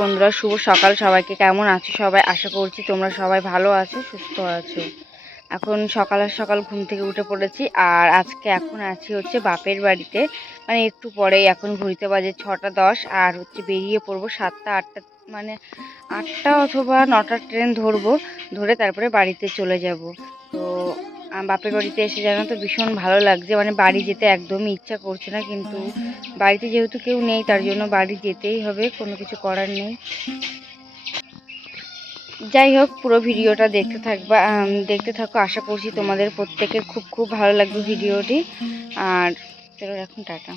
বন্ধুরা, শুভ সকাল সবাইকে। কেমন আছো সবাই? আশা করছি তোমরা সবাই ভালো আছো, সুস্থ আছো। এখন সকাল সকাল ঘুম থেকে উঠে পড়েছি, আর আজকে এখন আছি হচ্ছে বাপের বাড়িতে। মানে একটু পরেই এখন ঘুরিতে বাজে ছটা দশ, আর হচ্ছে বেরিয়ে পড়ব সাতটা আটটা মানে আটটা অথবা নটার ট্রেন ধরবো, ধরে তারপরে বাড়িতে চলে যাব। তো বাপের বাড়িতে এসে জানো তো ভীষণ ভালো লাগছে। মানে বাড়ি যেতে একদমই ইচ্ছা করছে না, কিন্তু বাড়িতে যেহেতু কেউ নেই, তার জন্য বাড়ি যেতেই হবে, কোনো কিছু করার নেই। যাই হোক, পুরো ভিডিওটা দেখতে থাকবা দেখতে থাকো, আশা করছি তোমাদের প্রত্যেকের খুব খুব ভালো লাগবে ভিডিওটি। আর চলো এখন টাটা।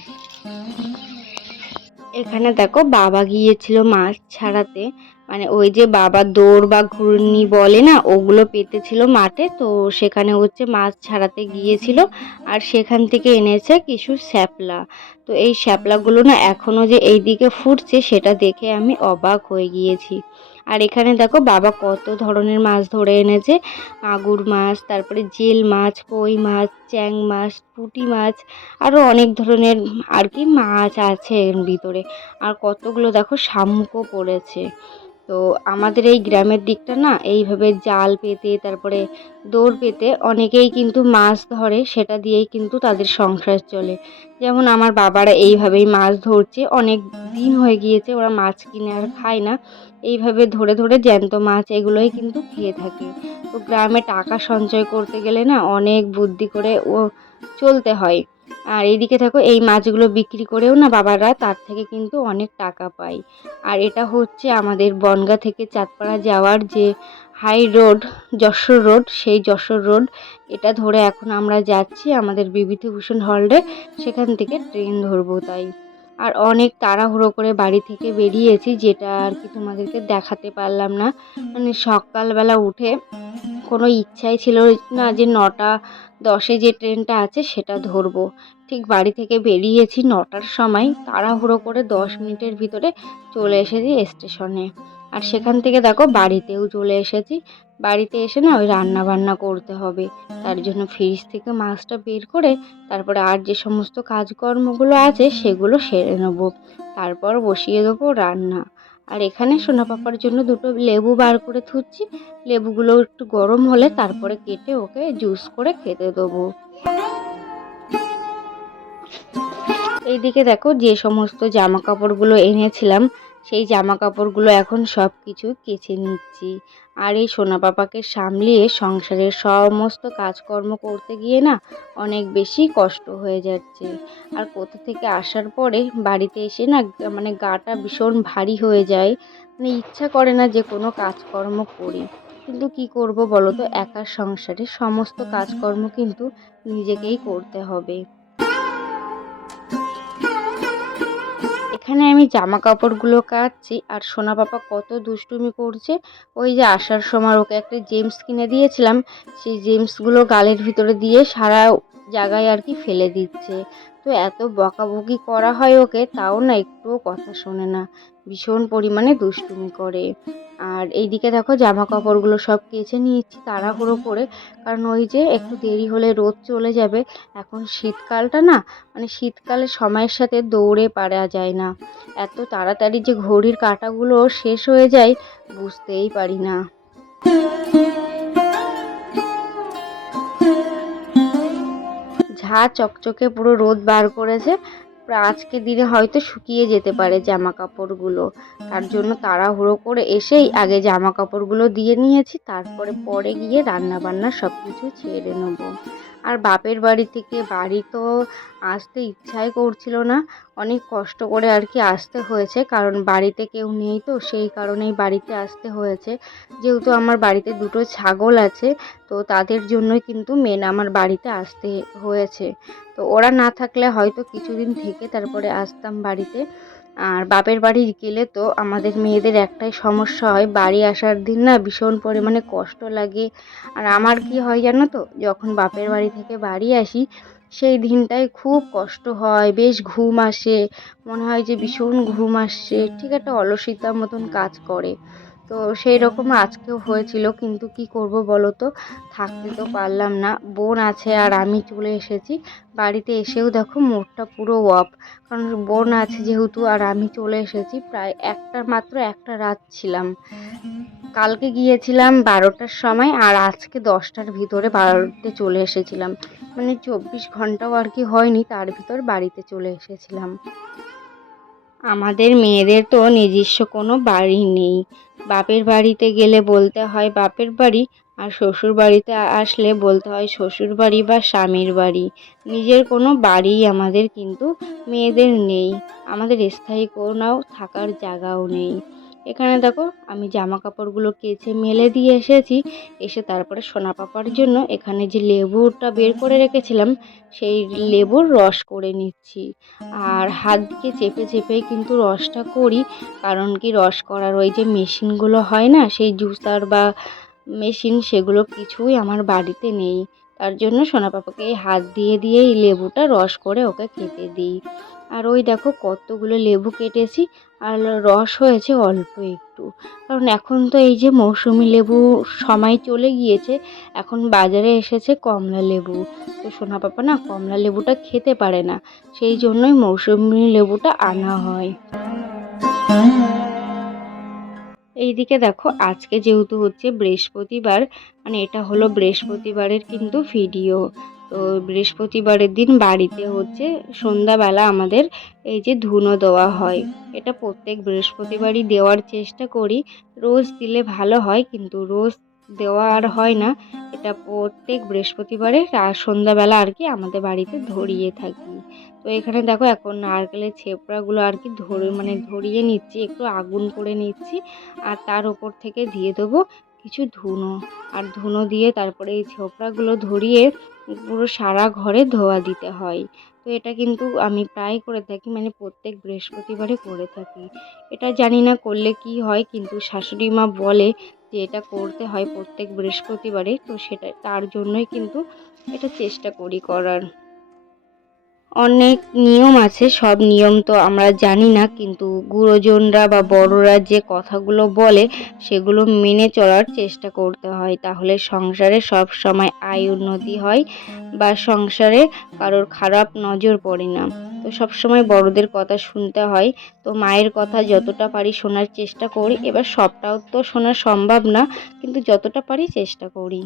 এখানে দেখো, বাবা গিয়েছিল মাছ ছাড়াতে। মানে ওই যে বাবা দৌড় বা ঘূর্ণি বলে না, ওগুলো পেতেছিল মাঠে, তো সেখানে হচ্ছে মাছ ছাড়াতে গিয়েছিল আর সেখান থেকে এনেছে কিছু শ্যাপলা। তো এই শ্যাপলাগুলো না এখনও যে এই দিকে ফুটছে সেটা দেখে আমি অবাক হয়ে গিয়েছি। আর এখানে দেখো বাবা কত ধরনের মাছ ধরে এনেছে, মাগুর মাছ, তারপরে জেল মাছ, কই মাছ, চ্যাং মাছ, পুঁটি মাছ আরও অনেক ধরনের আর কি মাছ আছে এর ভিতরে। আর কতগুলো দেখো শামুকও পড়েছে। তো আমাদের এই গ্রামের দিকটা না, এইভাবে জাল পেতে, তারপরে দৌড় পেতে অনেকেই কিন্তু মাছ ধরে, সেটা দিয়েই কিন্তু তাদের সংসার চলে। যেমন আমার বাবারা এইভাবেই মাছ ধরছে, অনেক দিন হয়ে গিয়েছে ওরা মাছ কিনে আর খায় না। এইভাবে ধরে ধরে জ্যান্ত মাছ এগুলোই কিন্তু খেয়ে থাকে। তো গ্রামে টাকা সঞ্চয় করতে গেলে না অনেক বুদ্ধি করে ও চলতে হয়। আর এইদিকে দেখো, এই মাছগুলো বিক্রি করেও না বাবারা তার থেকে কিন্তু অনেক টাকা পায়। আর এটা হচ্ছে আমাদের বনগা থেকে চাঁদপাড়া যাওয়ার যে হাই রোড, যশোর রোড, সেই যশোর রোড। এটা ধরে এখন আমরা যাচ্ছি আমাদের বিভূতিভূষণ হলডে সেখান থেকে ট্রেন ধরবো তাই। আর অনেক তাড়াহুড়ো করে বাড়ি থেকে বেরিয়েছি, যেটা আর কি তোমাদেরকে দেখাতে পারলাম না। মানে সকালবেলা উঠে কোনো ইচ্ছাই ছিল না যে নটা দশে যে ট্রেনটা আছে সেটা ধরবো। ঠিক বাড়ি থেকে বেরিয়েছি নটার সময় তাড়াহুড়ো করে দশ মিনিটের ভিতরে চলে এসেছি স্টেশনে। আর সেখান থেকে দেখো বাড়িতেও চলে এসেছি। বাড়িতে এসে না ওই রান্না বান্না করতে হবে। তার জন্য ফ্রিজ থেকে মাছটা বের করে তারপরে আর যে সমস্ত কাজকর্মগুলো আছে সেগুলো সেরে নেব। তারপর বসিয়ে দেবো রান্না। আর এখানে সোনা পাপার জন্য দুটো লেবু বার করে থুচ্ছি। লেবুগুলো একটু গরম হলে তারপরে কেটে ওকে জুস করে খেতে দেবো। এইদিকে দেখো যে সমস্ত জামা কাপড়গুলো এনেছিলাম সেই জামা কাপড়গুলো এখন সব কিছু কেচে নিচ্ছি। আর এই সোনা পাপাকে সামলিয়ে সংসারের সমস্ত কাজকর্ম করতে গিয়ে না অনেক বেশি কষ্ট হয়ে যাচ্ছে। আর কোথা থেকে আসার পরে বাড়িতে এসে না মানে গাটা ভীষণ ভারী হয়ে যায়। মানে ইচ্ছা করে না যে কোনো কাজকর্ম করি। কিন্তু কি করব বলো তো? একার সংসারে সমস্ত কাজকর্ম কিন্তু নিজেকেই করতে হবে। এখানে আমি জামা কাপড়গুলো কাচ্ছি আর সোনা পাপা কত দুষ্টুমি করছে। ওই যে আসার সময় ওকে একটা জেমস কিনে দিয়েছিলাম, সেই জেমসগুলো গালের ভিতরে দিয়ে সারা জায়গায় আর কি ফেলে দিচ্ছে। তো এত বকাবকি করা হয় ওকে, তাও না একটুও কথা শোনে না। ভীষণ পরিমাণে দুষ্টুমি করে। আর এইদিকে দেখো জামা কাপড়গুলো সব কেচে নিয়েছি তাড়াহুড়ো করে। কারণ ওই যে একটু দেরি হলে রোদ চলে যাবে, এখন শীতকালটা না মানে শীতকালে সময়ের সাথে দৌড়ে পারা যায় না। এত তাড়াতাড়ি যে ঘড়ির কাঁটাগুলো শেষ হয়ে যায়, বুঝতেই পারি না। ঝা চকচকে পুরো রোদ বার করেছে আজকে দিনে হয়তো শুকিয়ে যেতে পারে জামা কাপড়গুলো তার জন্য তাড়াহুড়ো করে এসেই আগে জামা কাপড়গুলো দিয়ে নিয়েছি, তারপরে পরে গিয়ে রান্না বান্না সব কিছু ছেড়ে নেব। আর বাপের বাড়ি থেকে বাড়ি তো আসতে ইচ্ছাই করছিল না। অনেক কষ্ট করে আর কি আসতে হয়েছে, কারণ বাড়িতে কেউ নেই তো, সেই কারণেই বাড়িতে আসতে হয়েছে। যেহেতু আমার বাড়িতে দুটো ছাগল আছে, তো তাদের জন্যই কিন্তু মেন আমার বাড়িতে আসতে হয়েছে। তো ওরা না থাকলে হয়তো কিছুদিন থেকে তারপরে আসতাম বাড়িতে। আর বাপের বাড়ি গেলে তো আমাদের মেয়েদের একটাই সমস্যা হয়, বাড়ি আসার দিন না ভীষণ পরিমাণে কষ্ট লাগে। আর আমার কি হয় জানো তো, যখন বাপের বাড়ি থেকে বাড়ি আসি, সেই দিনটাই খুব কষ্ট হয়, বেশ ঘুম আসে, মনে হয় যে ভীষণ ঘুম আসছে ঠিক একটা অলসিতার মতন কাজ করে। তো সেই রকম আজকেও হয়েছিল, কিন্তু কি করব বলো তো থাকতে তো পারলাম না। বোন আছে আর আমি চলে এসেছি। বাড়িতে এসেও দেখো মোড়টা পুরো অফ কারণ বোন আছে যেহেতু আর আমি চলে এসেছি, প্রায় একটা মাত্র একটা রাত ছিলাম। কালকে গিয়েছিলাম বারোটার সময় আর আজকে দশটার ভিতরে বাড়িতে চলে এসেছিলাম। মানে চব্বিশ ঘন্টাও আর কি হয়নি, তার ভিতর বাড়িতে চলে এসেছিলাম। আমাদের মেয়েদের তো নিজস্ব কোনো বাড়ি নেই। বাপের বাড়িতে গেলে বলতে হয় বাপের বাড়ি আর শ্বশুর বাড়িতে আসলে বলতে হয় শ্বশুর বাড়ি বা স্বামীর বাড়ি। নিজের কোনো বাড়ি আমাদের কিন্তু মেয়েদের নেই। আমাদের স্থায়ী কোনো থাকার জায়গাও নেই। এখানে দেখো আমি জামা কাপড়গুলো কেচে মেলে দিয়ে এসেছি। এসে তারপরে সোনা পাপার জন্য এখানে যে লেবুটা বের করে রেখেছিলাম, সেই লেবুর রস করে নিচ্ছি। আর হাত দিয়ে চেপে চেপে কিন্তু রসটা করি, কারণ কি রস করার ওই যে মেশিনগুলো হয় না, সেই জুসার বা মেশিন সেগুলো কিছুই আমার বাড়িতে নেই। তার জন্য সোনা পাপাকে হাত দিয়ে দিয়ে এই লেবুটা রস করে ওকে খেতে দিই। আর ওই দেখো কতগুলো লেবু কেটেছি আর রস হয়েছে অল্প একটু। কারণ এখন তো এই যে মৌসুমি লেবু সময় চলে গিয়েছে, এখন বাজারে এসেছে কমলা লেবু। তো সোনা পাপা না কমলা লেবুটা খেতে পারে না, সেই জন্যই মৌসুমি লেবুটা আনা হয়। এইদিকে দেখো আজকে যেহেতু হচ্ছে বৃহস্পতিবার মানে এটা হলো বৃহস্পতিবারের কিন্তু ভিডিও তো বৃহস্পতিবারের দিন বাড়িতে হচ্ছে সন্ধ্যাবেলা আমাদের এই যে ধুনো দেওয়া হয়। এটা প্রত্যেক বৃহস্পতিবারই দেওয়ার চেষ্টা করি। রোজ দিলে ভালো হয় কিন্তু রোজ দেওয়া আর হয় না। এটা প্রত্যেক বৃহস্পতিবারে সন্ধ্যাবেলা আর কি আমাদের বাড়িতে ধরিয়ে থাকি। তো এখানে দেখো এখন নারকেলের ছেপড়াগুলো আর কি ধরে মানে ধরিয়ে নিচ্ছি, একটু আগুন করে নিচ্ছি আর তার ওপর থেকে দিয়ে দেবো কিছু ধুনো। আর ধুনো দিয়ে তারপরে এই ছোপড়াগুলো ধরিয়ে পুরো সারা ঘরে ধোয়া দিতে হয়। তো এটা কিন্তু আমি প্রায় করে থাকি মানে প্রত্যেক বৃহস্পতিবারে করে থাকি। এটা জানি না করলে কি হয়, কিন্তু শাশুড়ি মা বলে যে এটা করতে হয় প্রত্যেক বৃহস্পতিবারে, তো সেটা, তার জন্যই কিন্তু এটা চেষ্টা করি করার। অনেক নিয়ম আছে, সব নিয়ম তো আমরা জানি না, কিন্তু গুরুজনরা বা বড়রা যে কথাগুলো বলে, সেগুলো মেনে চলার চেষ্টা করতে হয়। তাহলে সংসারে সব সময় আয় উন্নতি হয় বা সংসারে কারোর খারাপ নজর পড়ে না। তো সবসময় বড়দের কথা শুনতে হয়। তো মায়ের কথা যতটা পারি শোনার চেষ্টা করি। এবার সবটাও তো শোনা সম্ভব না, কিন্তু যতটা পারি চেষ্টা করি।